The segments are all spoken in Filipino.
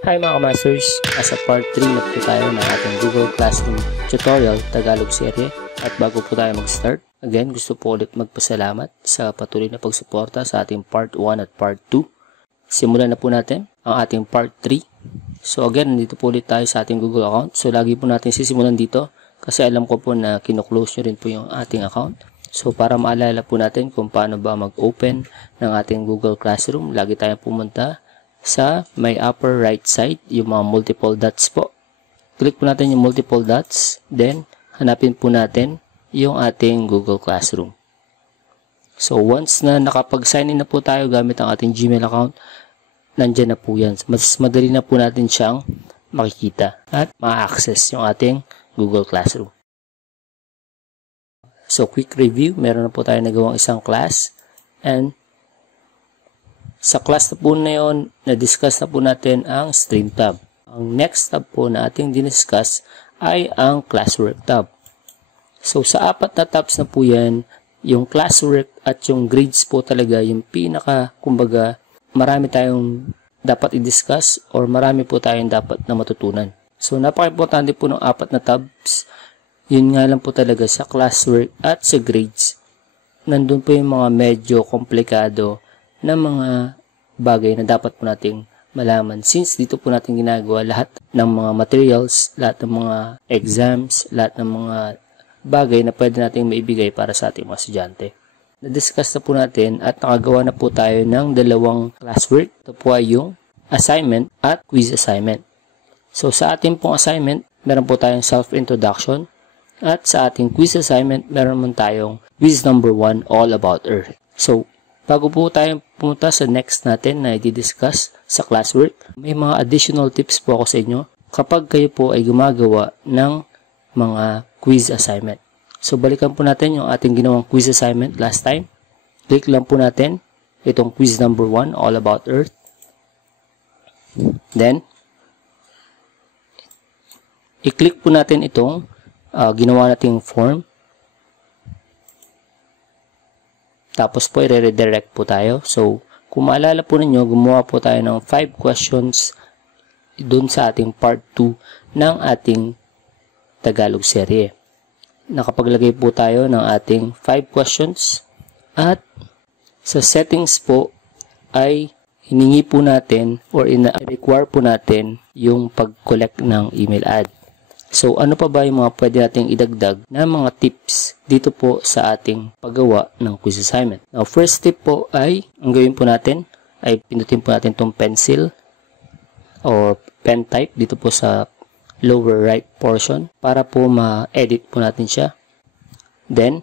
Hi mga kamasters! Nasa part 3 na po tayo ng ating Google Classroom tutorial Tagalog serye. At bago po tayo mag-start, again gusto po ulit magpasalamat sa patuloy na pagsuporta sa ating part 1 at part 2. Simulan na po natin ang ating part 3. So again, nandito po ulit tayo sa ating Google account. So lagi po natin sisimulan dito kasi alam ko po na kino-close nyo rin po yung ating account. So para maalala po natin kung paano ba mag-open ng ating Google Classroom, lagi tayong pumunta sa may upper right side, yung mga multiple dots po. Click po natin yung multiple dots, then hanapin po natin yung ating Google Classroom. So once na nakapag-sign in na po tayo gamit ang ating Gmail account, nandyan na po yan. Mas madali na po natin siyang makikita at ma-access yung ating Google Classroom. So quick review, meron na po tayo nagawang isang class, and sa class na po na yun, na-discuss na po natin ang Stream tab. Ang next tab po na ating diniscuss ay ang Classwork tab. So sa apat na tabs na po yan, yung Classwork at yung Grades po talaga, yung pinaka, kumbaga, marami tayong dapat i-discuss or marami po tayong dapat na matutunan. So napaka-importante po ng apat na tabs. Yun nga lang po talaga sa Classwork at sa Grades. Nandun po yung mga medyo komplikado na mga bagay na dapat po nating malaman, since dito po natin ginagawa lahat ng mga materials, lahat ng mga exams, lahat ng mga bagay na pwede nating maibigay para sa ating mga estudyante. Na-discuss na po natin at nakagawa na po tayo ng dalawang classwork. Ito po ay yung assignment at quiz assignment. So sa ating pong assignment, meron po tayong self-introduction, at sa ating quiz assignment, meron mo tayong quiz number 1, all about Earth. So bago po tayo pumunta sa next natin na i-discuss sa classwork, may mga additional tips po ako sa inyo kapag kayo po ay gumagawa ng mga quiz assignment. So balikan po natin yung ating ginawang quiz assignment last time. Click lang po natin itong quiz number 1, all about Earth. Then, i-click po natin itong ginawa nating form. Tapos po, i-redirect po tayo. So, kung maalala po ninyo, gumawa po tayo ng 5 questions dun sa ating part 2 ng ating Tagalog serye. Nakapaglagay po tayo ng ating 5 questions. At sa settings po, ay hiningi po natin or require po natin yung pag-collect ng email ad. So, ano pa ba yung mga pwede nating idagdag na mga tips dito po sa ating paggawa ng quiz assignment? Now, first tip po ay, ang gawin po natin ay pindutin po natin itong pencil or pen type dito po sa lower right portion para po ma-edit po natin siya. Then,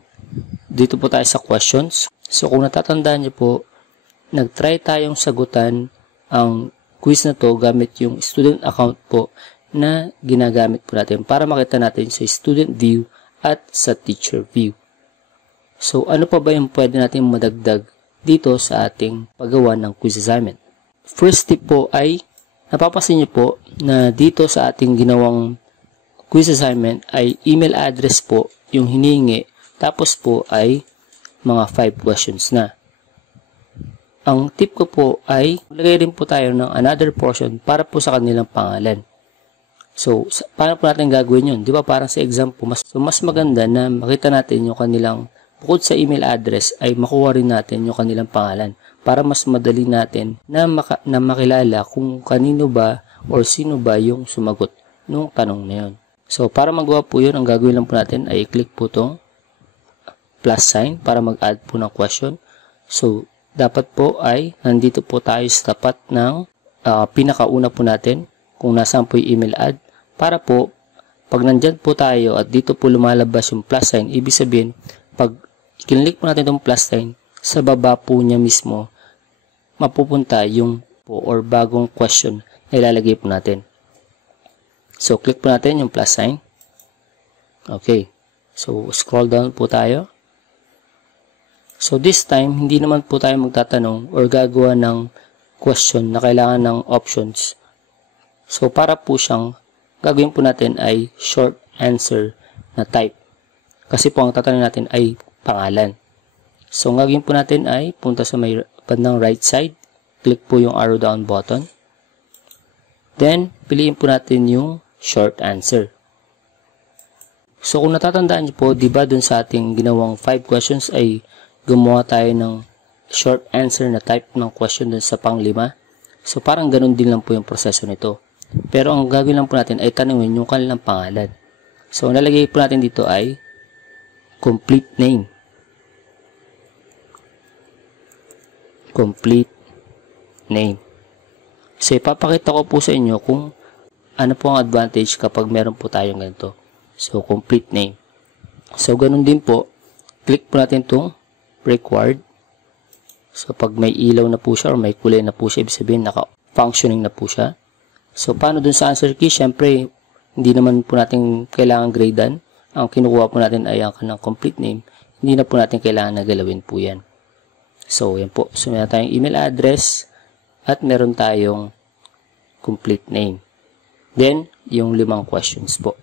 dito po tayo sa questions. So, kung natatandaan niyo po, nag-try tayong sagutan ang quiz na to gamit yung student account po na ginagamit po natin para makita natin sa student view at sa teacher view. So, ano pa ba yung pwede natin madagdag dito sa ating paggawa ng quiz assignment? First tip po ay, napapansin niyo po na dito sa ating ginawang quiz assignment ay email address po yung hiningi, tapos po ay mga 5 questions na. Ang tip ko po ay, lagay rin po tayo ng another portion para po sa kanilang pangalan. So, paano po natin gagawin yun? Di ba parang sa exam po, mas maganda na makita natin yung kanilang, bukod sa email address, ay makuha rin natin yung kanilang pangalan para mas madali natin na makilala kung kanino ba or sino ba yung sumagot nung tanong na yun. So, para magawa po yun, ang gagawin lang po natin ay i-click po itong plus sign para mag-add po ng question. So, dapat po ay nandito po tayo sa tapat ng pinakauna po natin kung nasaan po yung email ad. Para po, pag nandyan po tayo at dito po lumalabas yung plus sign, ibig sabihin, pag kinlik po natin itong plus sign, sa baba po niya mismo, mapupunta yung po or bagong question na ilalagay po natin. So, click po natin yung plus sign. Okay. So, scroll down po tayo. So, this time, hindi naman po tayo magtatanong or gagawa ng question na kailangan ng options. So, para po siyang gagawin po natin ay short answer na type. Kasi po ang tatanungin natin ay pangalan. So, ang gagawin po natin ay punta sa may bandang right side. Click po yung arrow down button. Then, piliin po natin yung short answer. So, kung natatandaan nyo po, di ba dun sa ating ginawang 5 questions ay gumawa tayo ng short answer na type ng question dun sa pang-5? So, parang ganun din lang po yung proseso nito. Pero ang gagawin lang po natin ay tanungin yung kanilang pangalan. So, nalagay po natin dito ay complete name. Complete name. So, ipapakita ko po sa inyo kung ano po ang advantage kapag meron po tayong ganito. So, complete name. So, ganun din po. Click po natin itong required. So, pag may ilaw na po siya or may kulay na po siya, ibig sabihin naka-functioning na po siya. So, paano dun sa answer key? Siyempre, hindi naman po natin kailangan gradean. Ang kinukuha po natin ay ang kanang complete name. Hindi na po natin kailangan na galawin po yan. So, yan po. So, meron tayong email address at meron tayong complete name. Then, yung 5 questions po.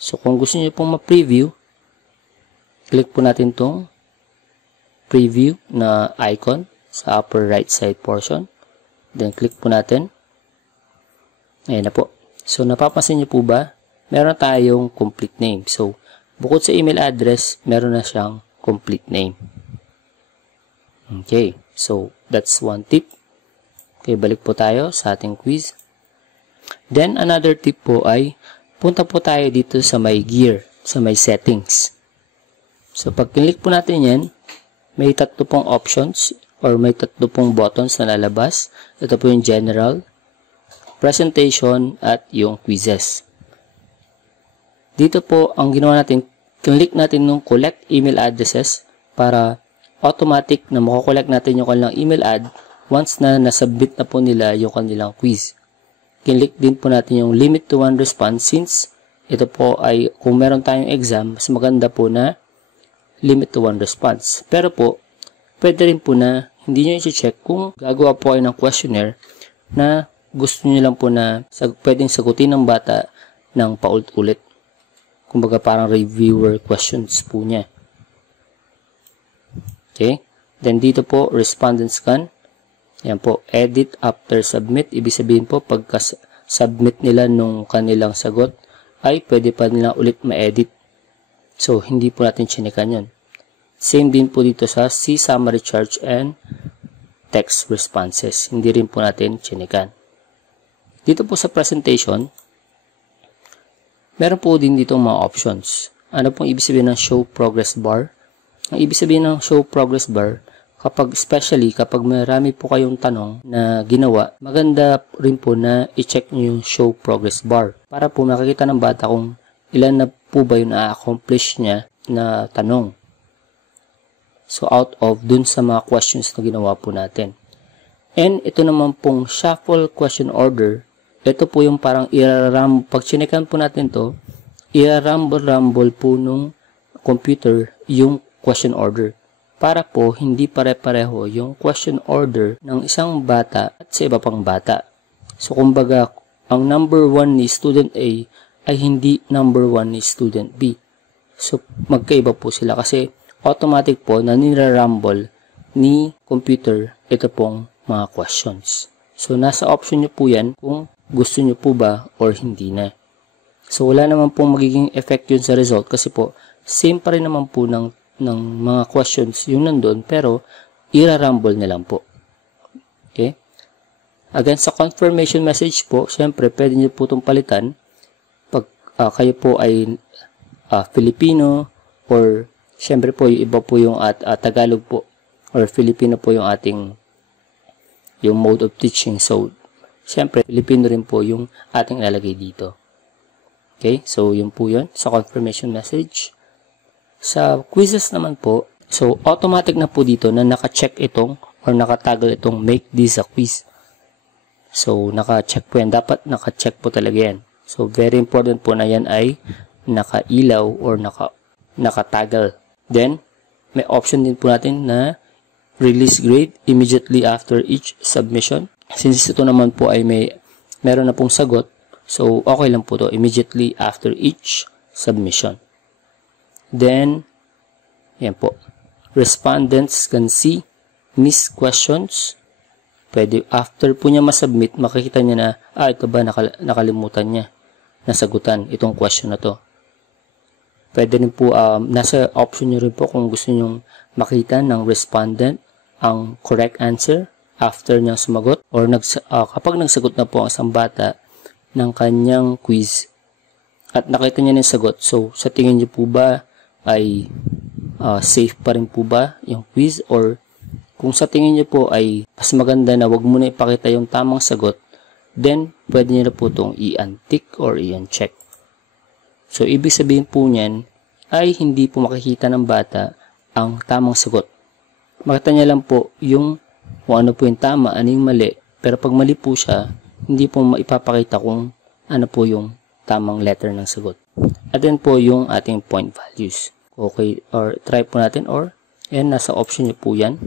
So, kung gusto niyo pong ma-preview, click po natin tong preview na icon sa upper right side portion. Then, click po natin. Ayan na po. So, napapansin niyo po ba? Meron tayong complete name. So, bukod sa email address, meron na siyang complete name. Okay. So, that's one tip. Okay, balik po tayo sa ating quiz. Then, another tip po ay punta po tayo dito sa may gear, sa may settings. So, pag click po natin yan, may 3 pong options or may 3 pong buttons na lalabas. Ito po yung general, presentation, at yung quizzes. Dito po, ang ginawa natin, click natin nung collect email addresses para automatic na makukolect natin yung kanilang email ad once na nasubmit na po nila yung kanilang quiz. Click din po natin yung limit to 1 response since ito po ay kung meron tayong exam, mas maganda po na limit to 1 response. Pero po, pwede rin po na hindi nyo i-check kung gagawa po kayo ng questionnaire na gusto nyo lang po na pwedeng sagutin ng bata ng paulit-ulit. Kumbaga parang reviewer questions po niya. Okay? Then dito po, respondent scan. Yan po, edit after submit. Ibig sabihin po, pagka-submit nila nung kanilang sagot, ay pwede pa nila ulit ma-edit. So, hindi po natin chinikan yun. Same din po dito sa see summary charts and text responses. Hindi rin po natin chinikan. Dito po sa presentation, meron po din dito mga options. Ano pong ibig sabihin ng show progress bar? Ang ibig sabihin ng show progress bar, especially kapag marami po kayong tanong na ginawa, maganda rin po na i-check nyo yung show progress bar para po makikita ng bata kung ilan na po ba yung na-accomplish niya na tanong. So, out of dun sa mga questions na ginawa po natin. And ito naman pong shuffle question order, ito po yung parang pag chinekan po natin to, i-rumble po nung computer yung question order. Para po hindi pare-pareho yung question order ng isang bata at sa iba pang bata. So, kumbaga, ang number 1 ni student A ay hindi number 1 ni student B. So, magkaiba po sila kasi automatic po na nira-rumble ni computer ito pong mga questions. So, nasa option nyo po yan kung gusto nyo po ba or hindi na. So, wala naman pong magiging effect yun sa result kasi po, same pa rin naman po ng mga questions yung nandun pero ira-rumble na lang po. Okay? Again, sa confirmation message po, syempre, pwede nyo po itong palitan pag kayo po ay Filipino or syempre po, yung iba po yung Tagalog po or Filipino po yung yung mode of teaching. So, syempre, Filipino rin po yung ating ilalagay dito. Okay? So, yun po yun sa confirmation message. Sa quizzes naman po, so automatic na po dito na naka-check itong or naka-toggle itong make this a quiz. So, naka-check po yan. Dapat naka-check po talaga yan. So, very important po na yan ay naka-ilaw or naka-toggle. Then, may option din po natin na release grade immediately after each submission. Since ito naman po ay meron na pong sagot, so okay lang po to immediately after each submission. Then, yan po. Respondents can see missed questions pwede after po niya masubmit, makikita niya na, ito ba nakalimutan niya nasagutan itong question na to. Pwede rin po, nasa option niyo rin po kung gusto niyo makita ng respondent ang correct answer after niyang sumagot, or kapag nagsagot na po ang isang bata ng kanyang quiz at nakita niya ng sagot, so sa tingin niyo po ba ay safe pa rin po ba yung quiz, or kung sa tingin niyo po ay mas maganda na wag muna ipakita yung tamang sagot, then pwede niyo na po itong i-untick or i-uncheck. So ibig sabihin po niyan ay hindi po makikita ng bata ang tamang sagot. Makita niya lang po yung kung ano po yung tama, ano yung mali, pero pag mali po siya, hindi po maipapakita kung ano po yung tamang letter ng sagot. At then po yung ating point values. Okay, or try po natin, or yan, nasa option nyo po yan.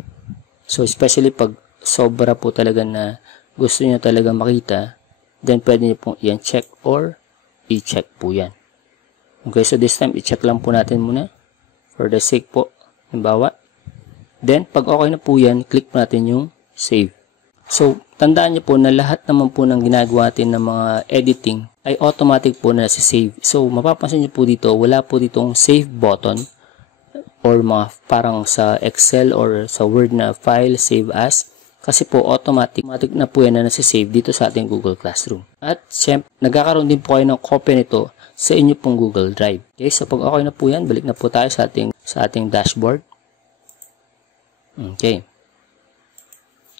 So especially pag sobra po talaga na gusto nyo talaga makita, then pwede nyo pong i-check or i-check po yan. Okay, so this time i-check lang po natin muna for the sake po, halimbawa. Then pag okay na po yan, click po natin yung save. So tandaan nyo po na lahat naman po ng ginagawa natin ng mga editing ay automatic po na save. So mapapansin nyo po dito, wala po ditong save button or mga parang sa Excel or sa Word na file, save as. Kasi po automatic na po yan na nasa-save dito sa ating Google Classroom. At syempre, nagkakaroon din po kayo ng copy nito sa inyo pong Google Drive. Okay, so pag okay na po yan, balik na po tayo sa ating dashboard. Okay.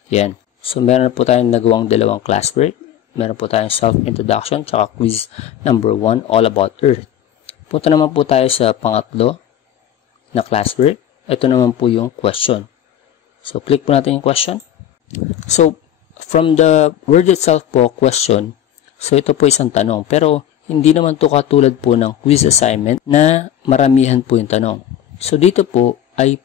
Yan. So meron na po tayong nagawang dalawang class break. Meron po tayong self-introduction tsaka quiz number 1, all about Earth. Punta naman po tayo sa pangatlo na class break. Ito naman po yung question. So click po natin yung question. So from the word itself po, question, so ito po isang tanong. Pero hindi naman to katulad po ng quiz assignment na maramihan po yung tanong. So dito po ay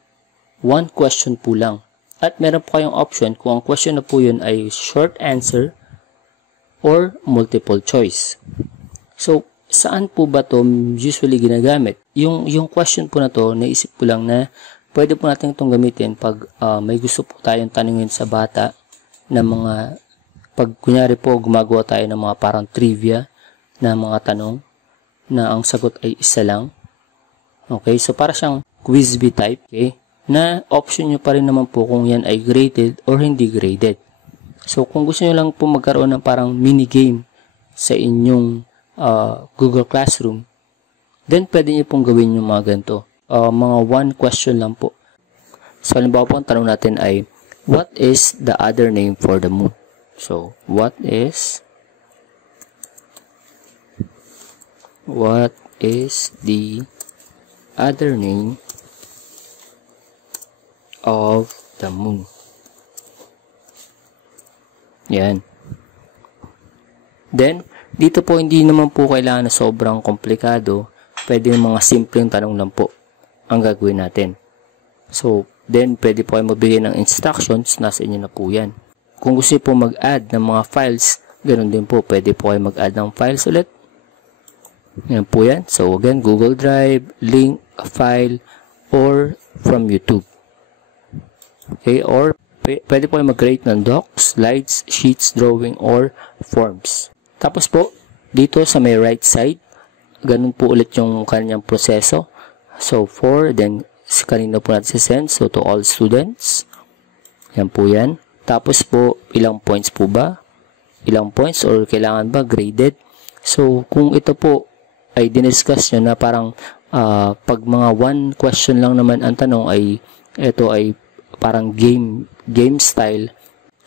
one question po lang. At meron po kayong option kung ang question na po yun ay short answer or multiple choice. So saan po ba to usually ginagamit? Yung question po na to, naisip ko lang na pwede po natin itong gamitin pag may gusto po tayong tanungin sa bata na mga, pag kunyari po gumagawa tayo ng mga parang trivia na mga tanong na ang sagot ay isa lang. Okay, so para siyang quiz bee type, okay, na option nyo pa rin naman po kung yan ay graded or hindi graded. So kung gusto nyo lang po magkaroon ng parang mini game sa inyong Google Classroom, then pwede nyo pong gawin yung mga ganito. Mga one question lang po. So halimbawa po ang tanong natin ay, what is the other name for the moon? So what is the other name of the moon? Yan. Then, dito po hindi naman po kailangan na sobrang komplikado. Pwede yung mga simpleng tanong lang po ang gagawin natin. So, then pwede po kayo magbigay ng instructions, nasa inyo na po yan. Kung gusto po mag-add ng mga files, ganoon din po, pwede po kayo mag-add ng files ulit. Yan po yan. So, again, Google Drive, link, file, or from YouTube. Okay, or pwede po kayo mag-create ng docs, slides, sheets, drawing, or forms. Tapos po, dito sa may right side, ganun po ulit yung kanyang proseso. So, then, kanina po natin send, so to all students. Yan po yan. Tapos po, ilang points po ba? Ilang points or kailangan ba graded? So, kung ito po ay diniscuss nyo na parang pag mga one question lang naman ang tanong ay ito ay parang game style.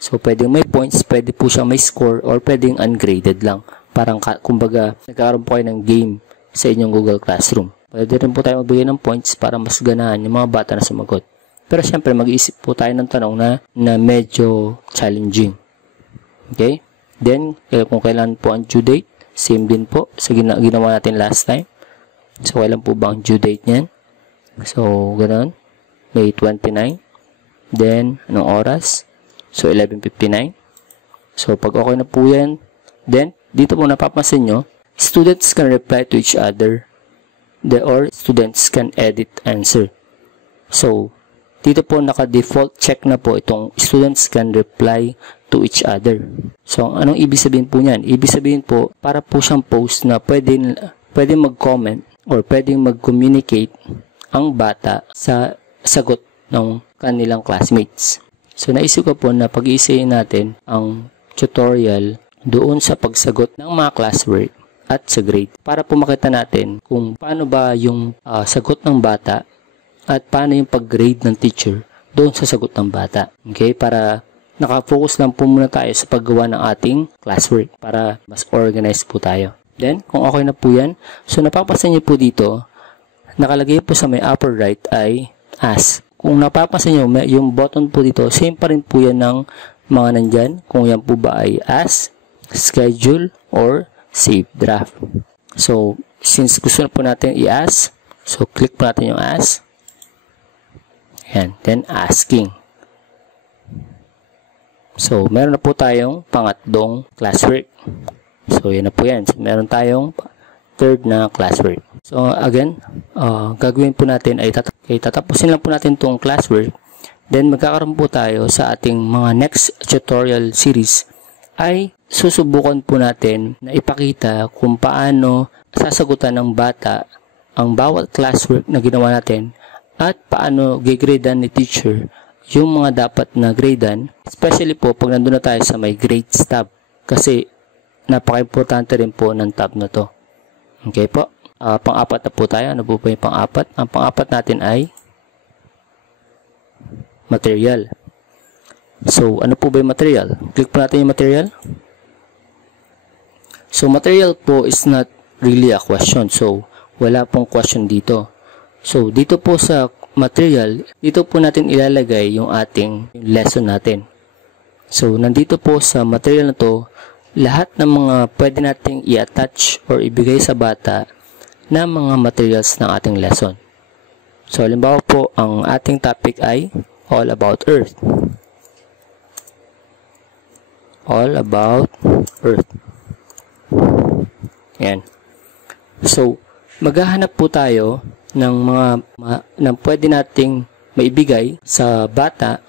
So, pwedeng may points, pwede po siyang may score, or pwedeng ungraded lang. Parang, kumbaga, nagkakaroon po kayo ng game sa inyong Google Classroom. Pwede rin po tayo magbigay ng points para mas ganahan yung mga bata na sumagot. Pero, syempre, mag-iisip po tayo ng tanong na medyo challenging. Okay? Then, kung kailan po ang due date, same din po sa ginawa natin last time. So, kailan po ba ang due date niyan? So, ganoon. May 29. Then, anong oras? So, 11:59. So, pag okay na po yan, then, dito po napapansin nyo, students can reply to each other, or students can edit answer. So, dito po naka-default check na po itong students can reply to each other. So, anong ibig sabihin po niyan? Ibig sabihin po, para po siyang post na pwede mag-comment or pwedeng mag-communicate ang bata sa sagot ng kanilang classmates. So, naisip ko po na pag-iisayin natin ang tutorial doon sa pagsagot ng mga classwork at sa grade para po makita natin kung paano ba yung sagot ng bata at paano yung pag-grade ng teacher doon sa sagot ng bata. Okay? Para nakafocus lang po muna tayo sa paggawa ng ating classwork para mas organized po tayo. Then, kung okay na po yan, so napapansin niyo po dito, nakalagay po sa may upper right ay as. Kung napapansin niyo, yung button po dito, same pa rin po yan ng mga nandyan. Kung yan po ba ay as, schedule, or save draft. So, since gusto na po natin i-as, so click po natin yung as. Yan. Then, asking. So, meron na po tayong pangatlong classwork. So, yan na po yan. So, meron tayong third na classwork. So, again, gagawin po natin ay tatapusin lang po natin itong classwork. Then, magkakaroon po tayo sa ating mga next tutorial series ay susubukan po natin na ipakita kung paano sasagutan ng bata ang bawat classwork na ginawa natin at paano gigradean ni teacher yung mga dapat na gradean, especially po pag nandun na tayo sa may grades tab kasi napaka-importante rin po ng tab na to. Okay po? Pang-apat na po tayo. Ano po ba yung pang-apat? Ang pang-apat natin ay material. So, ano po ba yung material? Click po natin yung material. So, material po is not really a question. So, wala pong question dito. So, dito po sa material, dito po natin ilalagay yung ating lesson natin. So, nandito po sa material na to, lahat ng mga pwede nating i-attach or ibigay sa bata na mga materials ng ating lesson. So, halimbawa po, ang ating topic ay all about Earth. All about Earth. Yan. So, maghahanap po tayo ng mga ng pwede nating maibigay sa bata.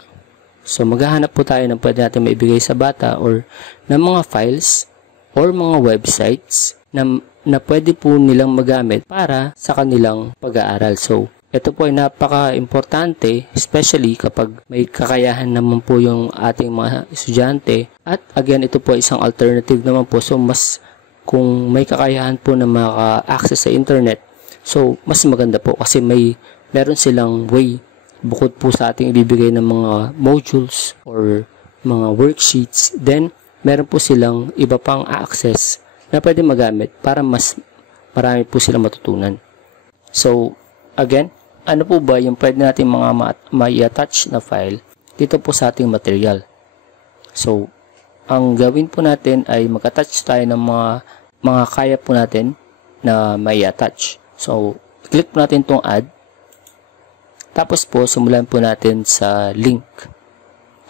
So, maghahanap po tayo ng pwede nating maibigay sa bata or ng mga files or mga websites na pwede po nilang magamit para sa kanilang pag-aaral. So, ito po ay napaka-importante, especially kapag may kakayahan naman po yung ating mga estudyante. At again, ito po ay isang alternative naman po. So, mas kung may kakayahan po na maka-access sa internet, so mas maganda po kasi meron silang way bukod po sa ating ibibigay ng mga modules or mga worksheets. Then, meron po silang iba pang access na pwede magamit para mas marami po silang matutunan. So, again, ano po ba yung pwede natin mga mai-attach na file dito po sa ating material? So, ang gawin po natin ay mag-attach tayo ng mga kaya po natin na mai-attach. So, click po natin itong add. Tapos po, simulan po natin sa link.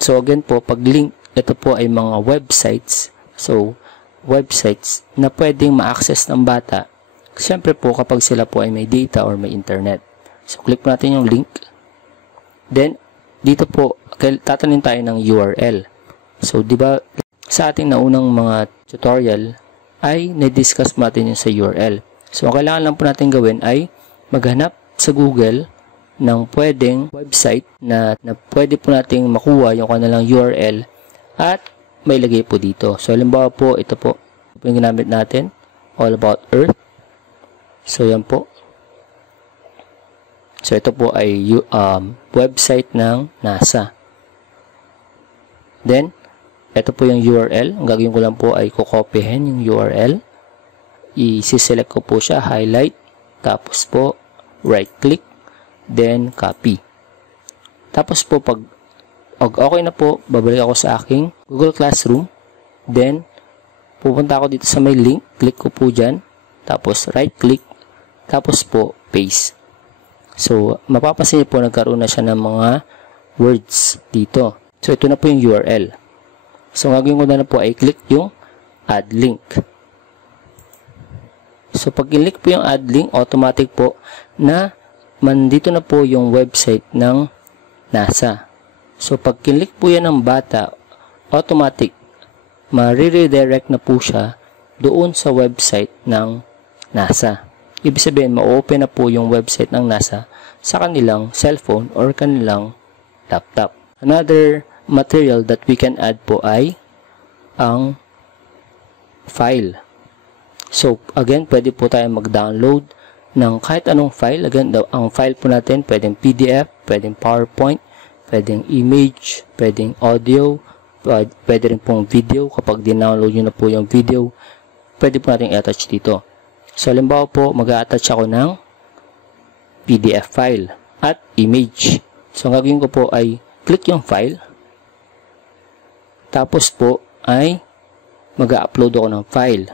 So, again po, pag link, ito po ay mga websites. So, websites na pwedeng ma-access ng bata. Siyempre po, kapag sila po ay may data or may internet. So, click po natin yung link. Then, dito po, tatanin tayo ng URL. So, di ba sa ating naunang mga tutorial ay na-discuss natin yung sa URL. So, ang kailangan lang po natin gawin ay maghanap sa Google ng pwedeng website na pwede po nating makuha yung kanilang URL at may lagay po dito. So, halimbawa po, ito po yung ginamit natin, all about Earth. So, yan po. So, ito po ay website ng NASA. Then, ito po yung URL. Ang gagawin ko lang po ay kukopyahin yung URL. I-select ko po siya, highlight, tapos po, right-click, then copy. Tapos po, pag okay na po, babalik ako sa aking Google Classroom. Then, pupunta ako dito sa may link. Click ko po dyan. Tapos, right-click. Tapos po, paste. So, mapapansin niyo po, nagkaroon na siya ng mga words dito. So, ito na po yung URL. So, gagawin ko na po ay click yung add link. So, pag i-click po yung add link, automatic po na dito na po yung website ng NASA. So, pag kinlik po yan ng bata, automatic, ma-redirect na po siya doon sa website ng NASA. Ibig sabihin, ma-open na po yung website ng NASA sa kanilang cellphone or kanilang laptop. Another material that we can add po ay ang file. So, again, pwede po tayo mag-download ng kahit anong file. Again, ang file po natin, pwedeng PDF, pwedeng PowerPoint, pwedeng image, pwedeng audio, pwede rin pong video. Kapag dinownload nyo na po yung video, pwede po natin i-attach dito. So, halimbawa po, mag-a-attach ako ng PDF file at image. So, ang gagawin ko po ay click yung file. Tapos po ay mag-a-upload ako ng file.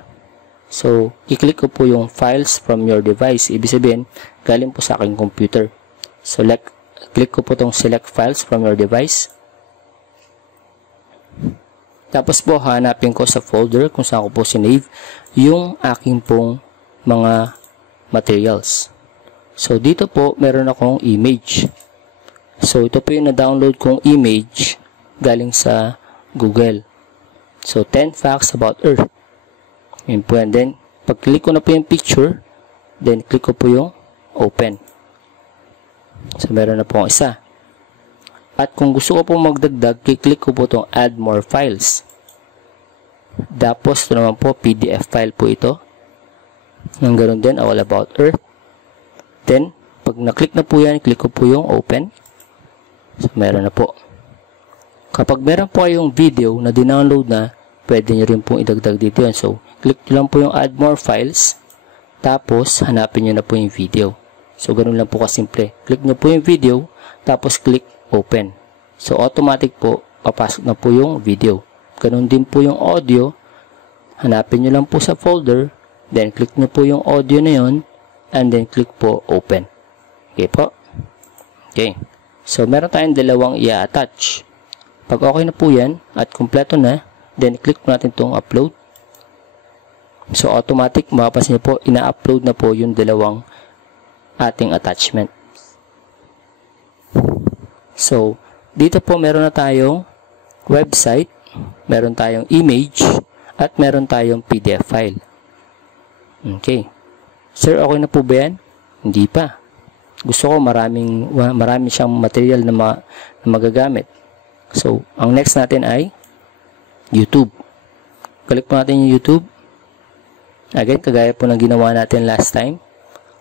So, i-click ko po yung files from your device. Ibig sabihin, galing po sa aking computer. So, click ko po itong select files from your device. Tapos po, hanapin ko sa folder kung saan ko po sinave yung aking pong mga materials. So, dito po, meron akong image. So, ito po yung na-download kong image galing sa Google. So, 10 facts about Earth. Yun po. And then, pag-click ko na po yung picture, then click ko po yung open. So, meron na po ang isa. At kung gusto ko po magdagdag, click ko po itong add more files. Tapos, ito naman po, PDF file po ito. Nang ganoon din, all about Earth. Then, pag na-click na po yan, click ko po yung open. So, meron na po. Kapag meron po kayong video na dinownload na, pwede nyo rin pong idagdag dito yan. So, click nyo lang po yung add more files. Tapos, hanapin nyo na po yung video. So, ganun lang po kasimple. Click nyo po yung video, tapos click open. So, automatic po, papasok na po yung video. Ganun din po yung audio. Hanapin nyo lang po sa folder. Then, click nyo po yung audio na yun. And then, click po open. Okay po. Okay. So, meron tayong dalawang i-attach. Pag okay na po yan, at kompleto na, then, click po natin itong upload. So, automatic, mapapansin nyo po, ina-upload na po yung dalawang ating attachment. So, dito po meron na tayong website, meron tayong image, at meron tayong PDF file. Okay. Sir, okay na po ba yan? Hindi pa. Gusto ko marami siyang material na magagamit. So, ang next natin ay YouTube. Click po natin yung YouTube. Again, kagaya po ng ginawa natin last time.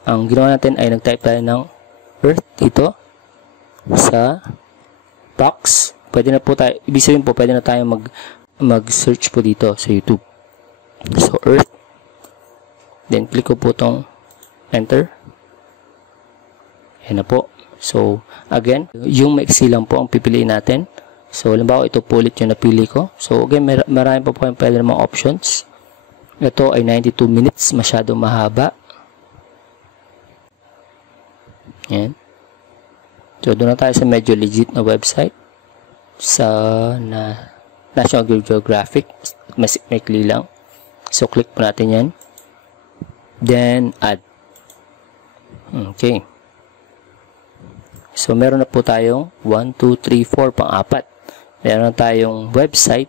Ang ginawa natin ay nag-type tayo ng Earth dito sa box. Pwede na po tayo, ibig sabihin po, pwede na tayo mag-search po dito sa YouTube. So, Earth. Then, click ko po itong enter. Ayan na po. So, again, yung maiksi lang po ang pipiliin natin. So, halimbawa, ito po ulit yung napili ko. So, again, marami pa po kayong pwede mga options. Ito ay 92 minutes. Masyado mahaba. Ayan. So, doon na tayo sa medyo legit na website. Sa National Geographic. Maikli lang. So, click po natin yan. Then, add. Okay. So, meron na po tayong 1, 2, 3, 4, pang-apat. Meron na tayong website.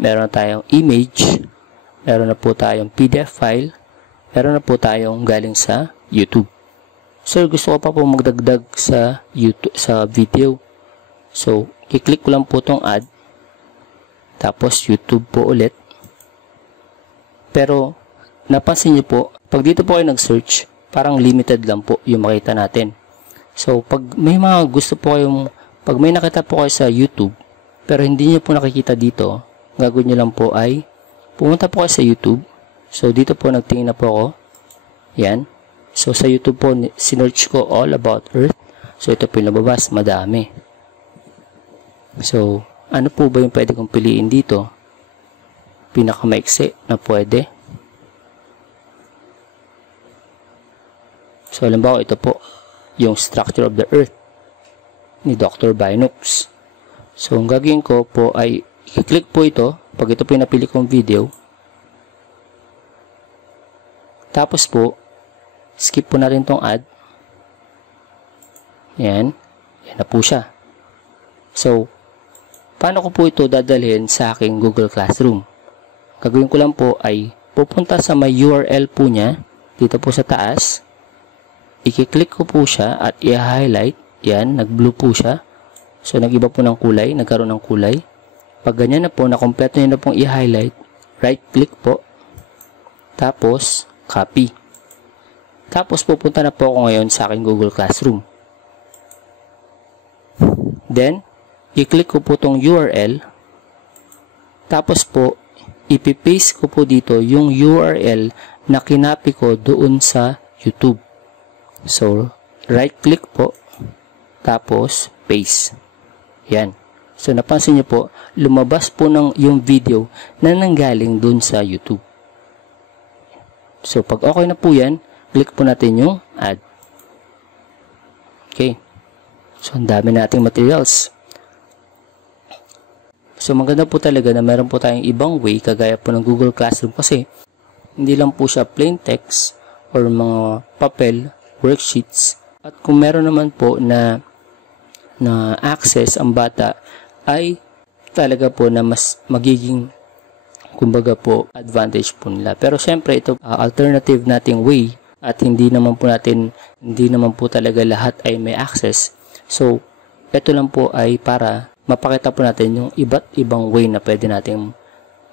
Meron na tayong image. Meron na po tayong PDF file. Meron na po tayong galing sa YouTube. So, gusto ko pa po magdagdag sa YouTube, sa video. So, i-click ko lang po itong add. Tapos, YouTube po ulit. Pero, napansin nyo po, pag dito po kayo nag-search, parang limited lang po yung makita natin. So, pag may mga gusto po kayong, pag may nakita po kayo sa YouTube, pero hindi nyo po nakikita dito, gagawin nyo lang po ay, pumunta po kayo sa YouTube. So, dito po nagtingin na po ako. Yan. So, sa YouTube po, sinearch ko all about Earth. So, ito po yung nababas. Madami. So, ano po ba yung pwede kong piliin dito? Pinakamaiksi na pwede. So, halimbawa, ito po, yung structure of the Earth ni Dr. Binocs. So, ang gagawin ko po ay, i-click po ito, pag ito po yung napili kong video. Tapos po, skip po natin itong add. Yan. Yan na po siya. So, paano ko po ito dadalhin sa aking Google Classroom? Gagawin ko lang po ay pupunta sa may URL po niya, dito po sa taas. I-click ko po siya at i-highlight. Yan, nag-blue po siya. So, nag-iba po ng kulay, nagkaroon ng kulay. Pag ganyan na po, nakompleto nyo na pong i-highlight, right-click po. Tapos, copy. Tapos, pupunta na po ako ngayon sa aking Google Classroom. Then, i-click ko po itong URL. Tapos po, ipipaste ko po dito yung URL na kinapi ko doon sa YouTube. So, right-click po. Tapos, paste. Yan. So, napansin nyo po, lumabas po yung video na nanggaling doon sa YouTube. So, pag okay na po yan, click po natin yung add. Okay. So, ang dami nating materials. So, maganda po talaga na meron po tayong ibang way kagaya po ng Google Classroom kasi hindi lang po siya plain text or mga papel, worksheets. At kung meron naman po na access ang bata ay talaga po na mas magiging kumbaga po advantage po nila. Pero syempre ito alternative nating way at hindi naman po talaga lahat ay may access. So, ito lang po ay para mapakita po natin yung iba't ibang way na pwede nating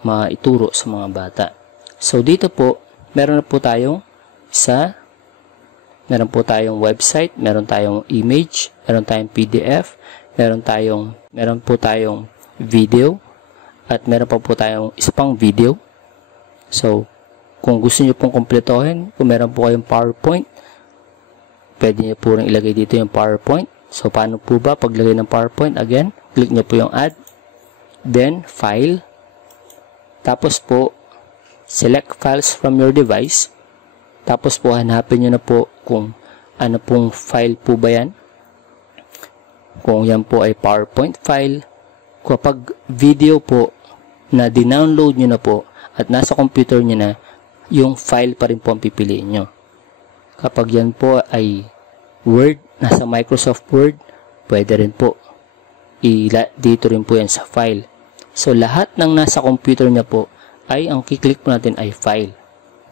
maituro sa mga bata. So, dito po, meron po tayong website, meron tayong image, meron tayong PDF, meron po tayong video, at meron pa po tayong isa pang video. So, kung gusto nyo pong kumpletohin, kung meron po kayong PowerPoint, pwede nyo po rin ilagay dito yung PowerPoint. So, paano po ba paglagay ng PowerPoint? Again, click nyo po yung add, then file, tapos po select files from your device, tapos po hanapin nyo na po kung ano pong file po ba yan. Kung yan po ay PowerPoint file, kapag video po na dinownload nyo na po at nasa computer nyo na, yung file pa rin po ang pipiliin nyo. Kapag yan po ay Word, nasa Microsoft Word, pwede rin po. Dito rin po yan sa file. So, lahat ng nasa computer niya po ay ang kiklik po natin ay file.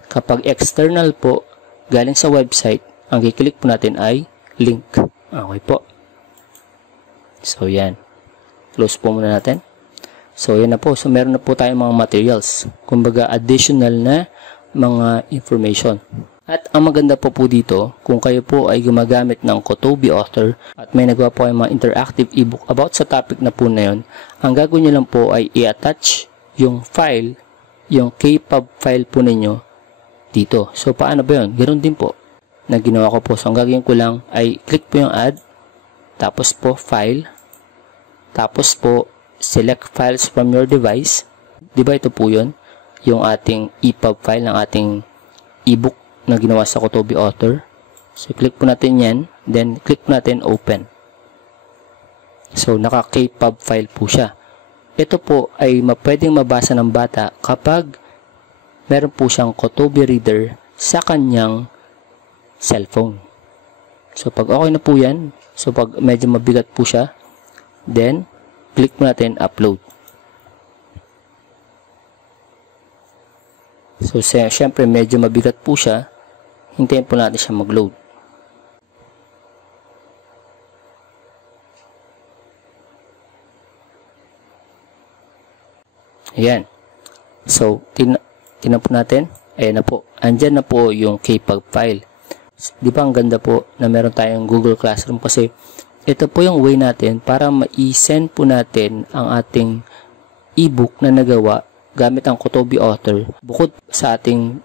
Kapag external po, galing sa website, ang kiklik po natin ay link. Okay po. So, yan. Close po muna natin. So, yan na po. So, meron na po tayong mga materials. Kumbaga, additional na mga information. At ang maganda po dito, kung kayo po ay gumagamit ng Kotobi Author at may nagawa po kayong mga interactive ebook about sa topic na po na yun, ang gagawin nyo lang po ay i-attach yung file, yung KPub file po ninyo dito. So, paano ba yun? Ganoon din po na ginawa ko po. So, ang gagawin ko lang ay click po yung add, tapos po file, tapos po select files from your device. Diba ito po yun? Yung ating EPUB file ng ating ebook na ginawa sa Kotobi Author. So, click po natin yan. Then, click po natin open. So, naka-KPub file po siya. Ito po ay pwedeng mabasa ng bata kapag meron po siyang Kotobi Reader sa kanyang cellphone. So, pag okay na po yan, so pag medyo mabigat po siya, then, click po natin upload. So, syempre, medyo mabigat po siya. Hintayin po natin siya mag-load. Ayan. So, tinan po natin. Ayan na po. Andyan na po yung KPub file. Di ba ang ganda po na meron tayong Google Classroom kasi ito po yung way natin para ma-send po natin ang ating ebook na nagawa gamit ang Kotobi Author. Bukod sa ating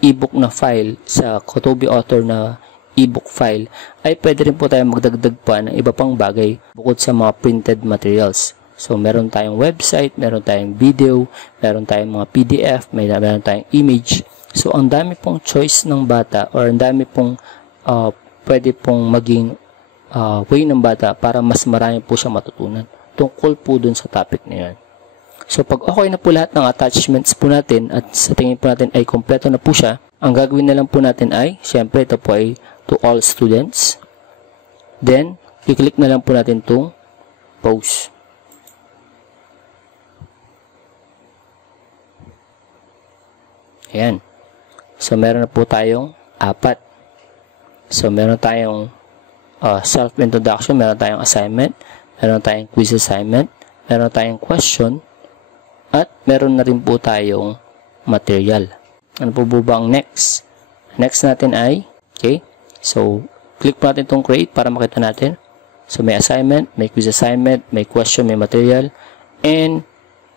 ebook na file sa Kotobi Author na ebook file, ay pwede rin po tayo magdagdag pa ng iba pang bagay bukod sa mga printed materials. So, meron tayong website, meron tayong video, meron tayong mga PDF, meron tayong image. So, ang dami pong choice ng bata or ang dami pong pwede pong maging way ng bata para mas marami po siya matutunan tungkol po dun sa topic na yan. So, pag okay na po lahat ng attachments po natin at sa tingin po natin ay kompleto na po siya, ang gagawin na lang po natin ay, syempre ito po ay to all students. Then, i-click na lang po natin itong pause. Ayan. So, meron na po tayong 4. So, meron tayong self-introduction, meron tayong assignment, meron tayong quiz assignment, meron tayong question, at meron na rin po tayong material. Ano po ba ang next? Next natin ay, okay, so, click po natin itong create para makita natin. So, may assignment, may quiz assignment, may question, may material, and,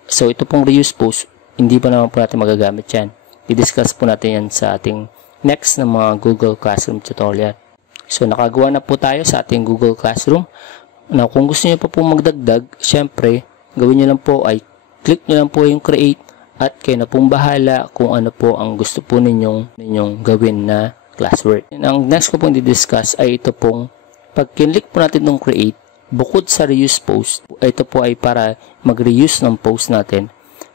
so, ito pong reuse post, hindi pa naman po natin magagamit yan. I-discuss po natin yan sa ating next na mga Google Classroom tutorial. So, nakagawa na po tayo sa ating Google Classroom. Now, kung gusto niyo pa po magdagdag, syempre, gawin niyo lang po ay click niyo lang po yung create at kayo na pong bahala kung ano po ang gusto po ninyong gawin na classwork. And ang next ko pong di-discuss ay ito pong pag kinlik po natin ng create, bukod sa reuse post, ito po ay para mag-reuse ng post natin.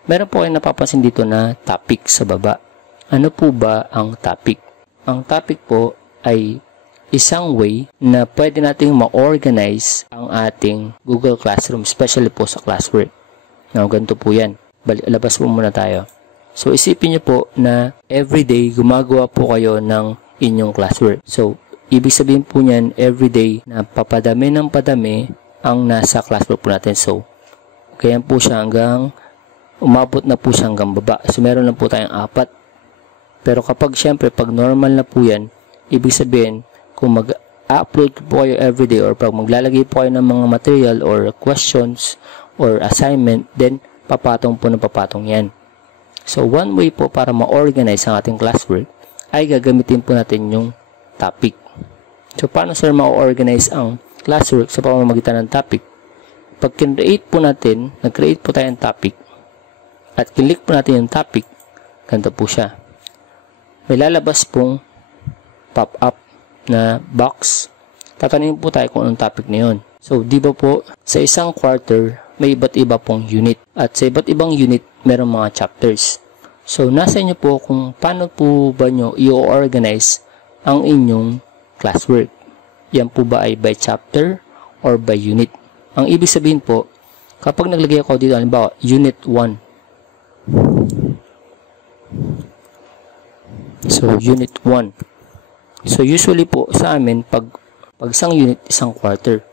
Meron po kayong napapansin dito na topic sa baba. Ano po ba ang topic? Ang topic po ay isang way na pwede nating ma-organize ang ating Google Classroom, especially po sa classwork. Now, ganito po yan. Labas po muna tayo. So, isipin nyo po na everyday gumagawa po kayo ng inyong classwork. So, ibig sabihin po niyan, everyday na papadami ng padami ang nasa classwork po natin. So, kaya po siya hanggang, umabot na po siya hanggang baba. So, meron na po tayong 4. Pero kapag syempre, pag normal na po yan, ibig sabihin, kung mag-upload po kayo everyday or pag maglalagay po kayo ng mga material or questions or assignment, then papatong po ng papatong yan. So, one way po para ma-organize ang ating classwork ay gagamitin po natin yung topic. So, paano sir ma-organize ang classwork sa pamamagitan ng topic? Pag kin-create po natin, nag-create po tayo ng topic at click po natin yung topic, ganito po siya. May lalabas pong pop-up na box. Tatanungin po tayo kung anong topic na yun. So, di ba po, sa isang quarter, may iba't iba pong unit. At sa iba't ibang unit, merong mga chapters. So, nasa inyo po kung paano po ba nyo i-organize ang inyong classwork. Yan po ba ay by chapter or by unit? Ang ibig sabihin po, kapag naglagay ako dito, halimbawa, unit 1. So, unit 1. So, usually po sa amin, pag isang unit, isang quarter.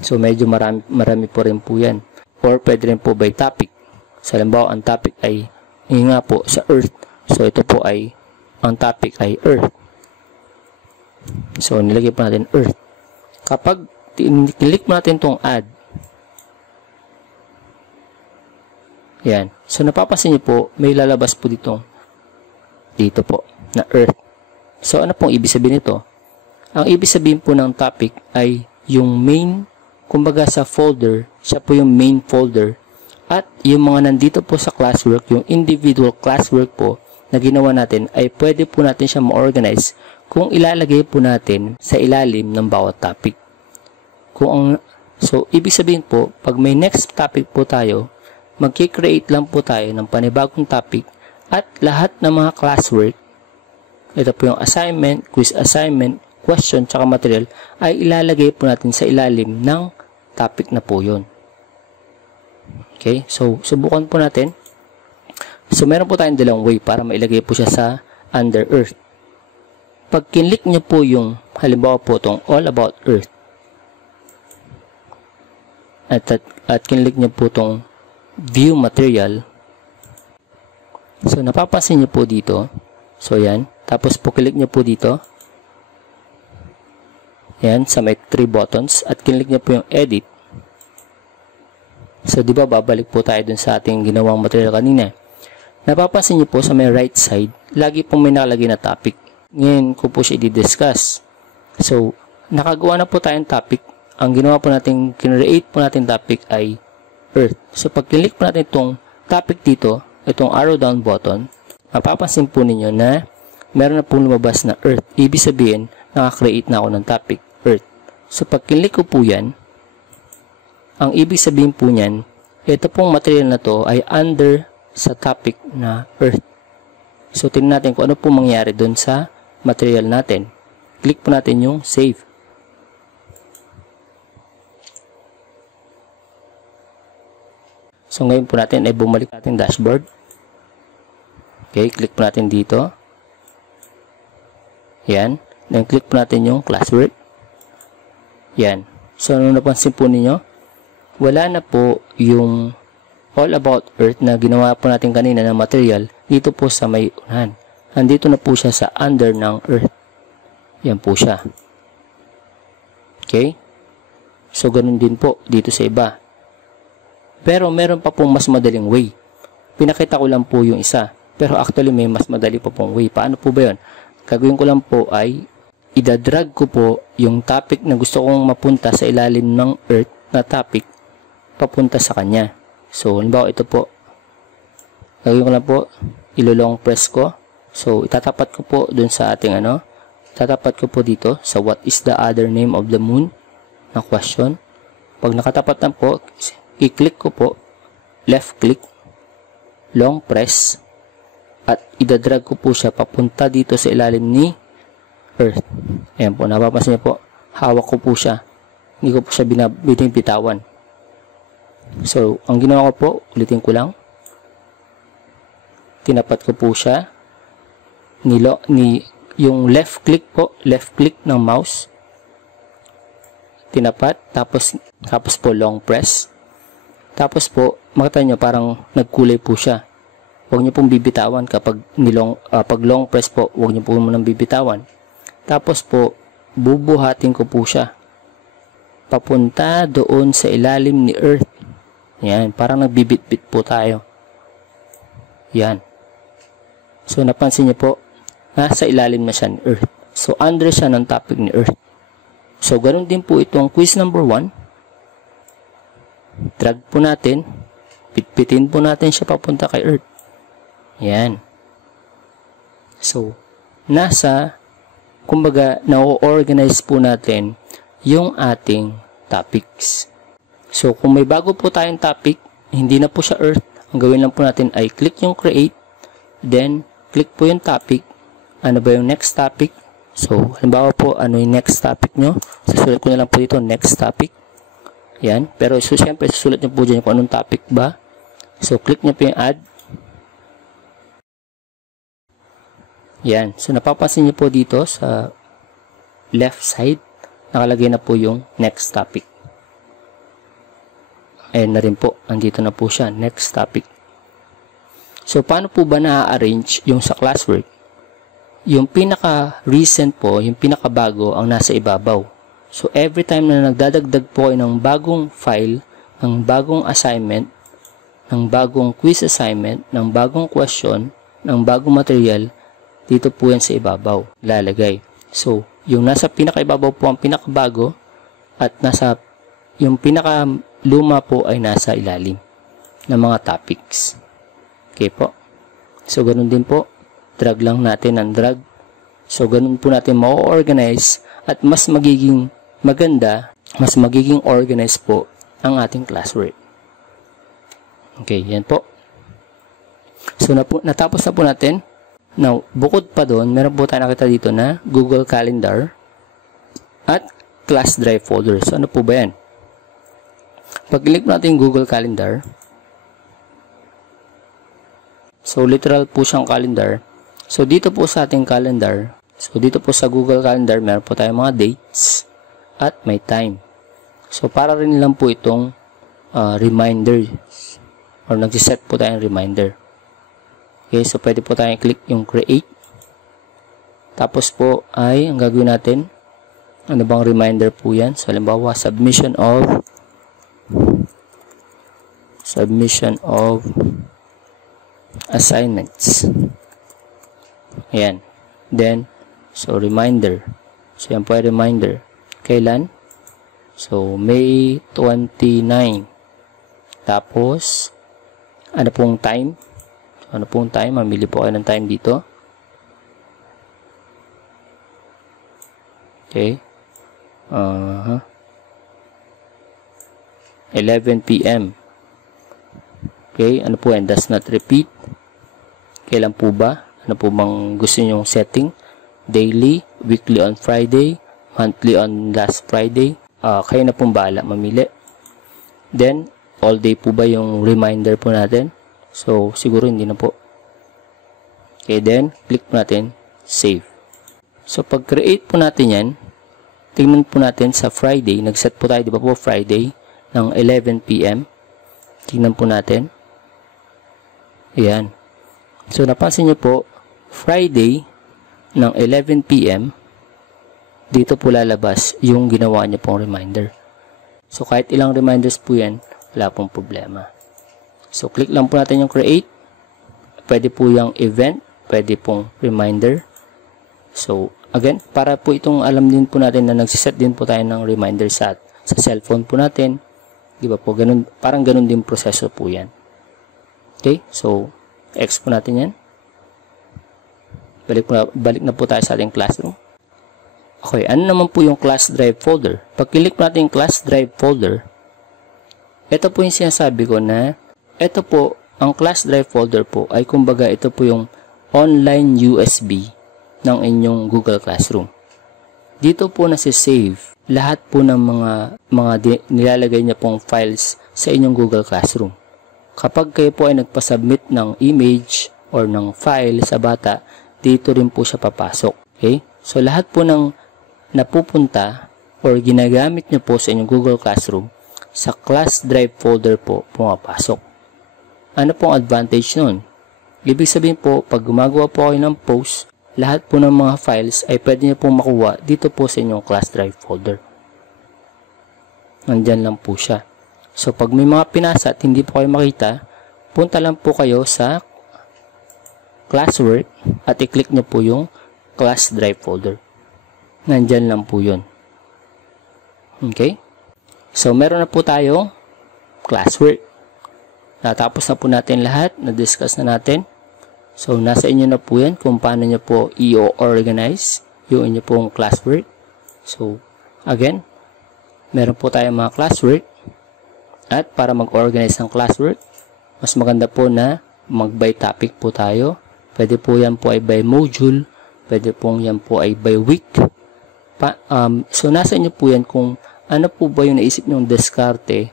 So, medyo marami po rin po yan. Or, pwede rin po by topic. So, halimbawa, ang topic ay, yun nga po, sa Earth. So, ito po ay, ang topic ay Earth. So, nilagay po natin Earth. Kapag click mo natin itong add, yan. So, napapansin niyo po, may lalabas po dito po, na Earth. So, ano pong ibig sabihin nito? Ang ibig sabihin po ng topic ay yung main, kumbaga sa folder, siya po yung main folder. At yung mga nandito po sa classwork, yung individual classwork po na ginawa natin, ay pwede po natin siya ma-organize kung ilalagay po natin sa ilalim ng bawat topic. So, ibig sabihin po, pag may next topic po tayo, magki-create lang po tayo ng panibagong topic at lahat ng mga classwork, ito po yung assignment, quiz assignment, question, tsaka material, ay ilalagay po natin sa ilalim ng topic na po yun. Okay? So, subukan po natin. So, meron po tayong dalawang way para mailagay po siya sa under Earth. Pag kinlik nyo po yung, halimbawa po itong all about Earth, at kinlik nyo po itong view material, so, napapansin nyo po dito, so, yan. Tapos, po click nyo po dito. Yan, sa may 3 buttons. At click nyo po yung edit. So, di ba, babalik po tayo dun sa ating ginawang material kanina. Napapansin nyo po sa may right side, lagi pong may nakalagay na topic. Ngayon, ko po siya i-discuss. So, nakagawa na po tayong topic. Ang ginawa po natin, kinreate po natin topic ay Earth. So, pag click po natin itong topic dito, itong arrow down button, mapapansin po ninyo na meron na pong lumabas na Earth. Ibig sabihin, nakakreate na ako ng topic, Earth. So, pag kinlik ko po yan, ang ibig sabihin po niyan, ito pong material na to ay under sa topic na Earth. So, tingnan natin kung ano po mangyari dun sa material natin. Click po natin yung save. So, ngayon po natin ay bumalik natin dashboard. Okay, click po natin dito. Yan. Then, click po natin yung classwork. Yan. So, ano napansin po ninyo? Wala na po yung all about earth na ginawa po natin kanina ng material dito po sa may unahan. Andito na po siya sa under ng earth. Yan po siya. Okay? So, ganun din po dito sa iba. Pero, meron pa pong mas madaling way. Pinakita ko lang po yung isa. Pero, actually, may mas madali pa pong way. Paano po ba yun? Gagawin ko lang po ay idadrag ko po yung topic na gusto kong mapunta sa ilalim ng earth na topic papunta sa kanya. So, halimbawa ito po. Gagawin ko lang po, ilo-long press ko. So, itatapat ko po dun sa ating tatapat ko po dito sa what is the other name of the moon na question. Pag nakatapat na po, i-click ko po, left click, long press, at idadrag ko po siya papunta dito sa ilalim ni earth. Ayan po, napapansin niyo po, hawak ko po siya. Hindi ko po siya binibitawan. So, ang ginawa ko po, ulitin ko lang. Tinapat ko po siya. Yung left click po, left click ng mouse. Tinapat, tapos po long press. Tapos po, makita nyo parang nagkulay po siya. Huwag nyo pong bibitawan kapag pag long press po, huwag nyo po munang bibitawan. Tapos po, bubuhatin ko po siya papunta doon sa ilalim ni earth. Yan, parang nagbibit-bit po tayo. Yan. So, napansin niyo po, nasa ilalim na siya ni earth. So, under siya ng topic ni earth. So, ganun din po itong quiz number 1. Drag po natin, pitpitin po natin siya papunta kay earth. Yan. So, kumbaga, na-organize po natin yung ating topics. So, kung may bago po tayong topic, hindi na po siya earth. Ang gawin lang po natin ay click yung create, then click po yung topic. Ano ba yung next topic? So, halimbawa po, ano yung next topic nyo? Susulat ko na lang po dito, next topic. Yan. Pero, siyempre, susulat nyo po dyan kung anong topic ba. So, click nyo po yung add. Yan. So, napapansin nyo po dito sa left side, nakalagay na po yung next topic. Ayan na rin po. Andito na po siya. Next topic. So, paano po ba na-arrange yung sa classwork? Yung pinaka-recent po, yung pinaka-bago ang nasa ibabaw. So, every time na nagdadagdag po kayo ng bagong file, ng bagong assignment, ng bagong quiz assignment, ng bagong question, ng bagong material, dito po yan sa ibabaw. Lalagay. So, yung nasa pinaka-ibabaw po ang pinaka-bago at yung pinaka-luma po ay nasa ilalim ng mga topics. Okay po. So, ganun din po. Drag lang natin ang drag. So, ganun po natin ma-organize at mas magiging maganda, mas magiging organized po ang ating classwork. Okay, yan po. So, natapos na po natin. Now, bukod pa doon, meron po tayo nakita dito na Google Calendar at Class Drive folder. So, ano po ba yan? Pag-click natin yung Google Calendar, so, literal po siyang calendar. So, dito po sa ating calendar, so, dito po sa Google Calendar, meron po tayong mga dates at may time. So, para rin lang po itong reminder or nag-set po tayong reminder. Okay, so, pwede po tayong click yung create. Tapos po ay, ang gagawin natin, ano bang reminder po yan? So, halimbawa, submission of assignments. Ayan. Then, so, reminder. So, yan po ay reminder. Kailan? So, May 29. Tapos, ano pong time? Ano pong time? Mamili po kayo ng time dito. Okay. 11 p.m. Okay. Ano po yan? Does not repeat. Kailan po ba? Ano po bang gusto nyong setting? Daily, weekly on Friday, monthly on last Friday. Kayo na pong bahala mamili. Then, all day po ba yung reminder po natin? So, siguro hindi na po. Okay, then, click po natin Save. So, pag create po natin yan, tingnan po natin sa Friday. Nag-set po tayo, di ba po, Friday ng 11 PM. Tingnan po natin. Ayan. So, napansin nyo po, Friday ng 11 PM, dito po lalabas yung ginawa nyo pong reminder. So, kahit ilang reminders po yan, wala pong problema. So, click lang po natin yung create. Pwede po yung event, pwede pong reminder. So, again, para po itong alam din po natin na nagsiset din po tayo ng reminder sa cellphone po natin. Di ba po, ganun, parang ganun din proseso po yan. Okay, so, X po natin yan. Balik na po tayo sa ating classroom. Okay, ano naman po yung class drive folder? Pag click po natin yung class drive folder, ito po yung sinasabi ko na, ito po, ang class drive folder po ay kumbaga ito po yung online USB ng inyong Google Classroom. Dito po nasi-save lahat po ng mga nilalagay niya pong files sa inyong Google Classroom. Kapag kayo po ay nagpa-submit ng image or ng file sa bata, dito rin po siya papasok. Okay? So, lahat po ng napupunta or ginagamit nyo po sa inyong Google Classroom, sa class drive folder po pumapasok. Ano pong advantage nun? Ibig sabihin po, pag gumagawa po kayo ng post, lahat po ng mga files ay pwede nyo pong makuha dito po sa inyong class drive folder. Nandyan lang po siya. So, pag may mga pinasa at hindi po kayo makita, punta lang po kayo sa classwork at i-click nyo po yung class drive folder. Nandyan lang po yun. Okay? So, meron na po tayong classwork. Natapos na po natin lahat. Na-discuss na natin. So, nasa inyo na po yan kung paano nyo po i-organize yung inyo pong classwork. So, again, meron po tayong mga classwork. At para mag-organize ng classwork, mas maganda po na mag-by topic po tayo. Pwede po yan po ay by module. Pwede po yan po ay by week. So, nasa inyo po yan kung ano po ba yung naisip nyong diskarte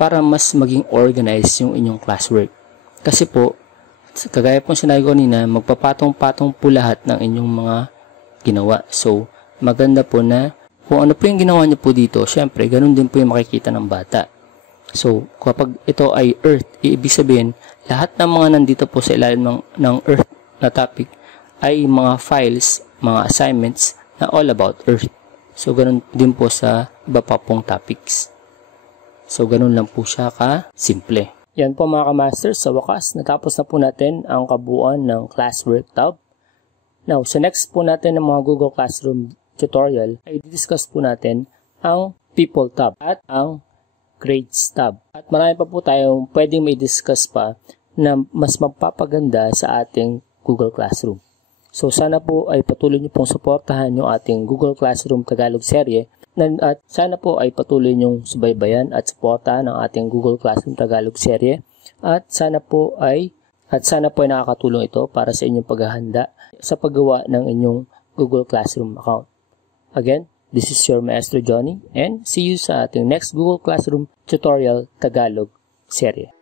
para mas maging organized yung inyong classwork. Kasi po, kagaya po sinabi ko kanina, magpapatong-patong po lahat ng inyong mga ginawa. So, maganda po na kung ano po yung ginawa nyo po dito, syempre, ganun din po yung makikita ng bata. So, kapag ito ay Earth, ibig sabihin, lahat ng mga nandito po sa ilalim ng Earth na topic ay mga files, mga assignments na all about Earth. So, ganun din po sa iba pa pong topics. So, ganun lang po siya ka-simple. Yan po mga ka-masters, sa wakas, natapos na po natin ang kabuuan ng classwork tab. Now, sa next po natin ng mga Google Classroom tutorial, ay discuss po natin ang People tab at ang Grades tab. At marami pa po tayong pwedeng may discuss pa na mas magpapaganda sa ating Google Classroom. So, sana po ay patuloy niyo pong suportahan yung ating Google Classroom Tagalog serye at sana po ay patuloy niyong subaybayan at suportahan ang ating Google Classroom Tagalog serye at sana po ay nakakatulong ito para sa inyong paghahanda sa paggawa ng inyong Google Classroom account. Again, this is your Maestro Johnny and see you sa ating next Google Classroom Tutorial Tagalog serye.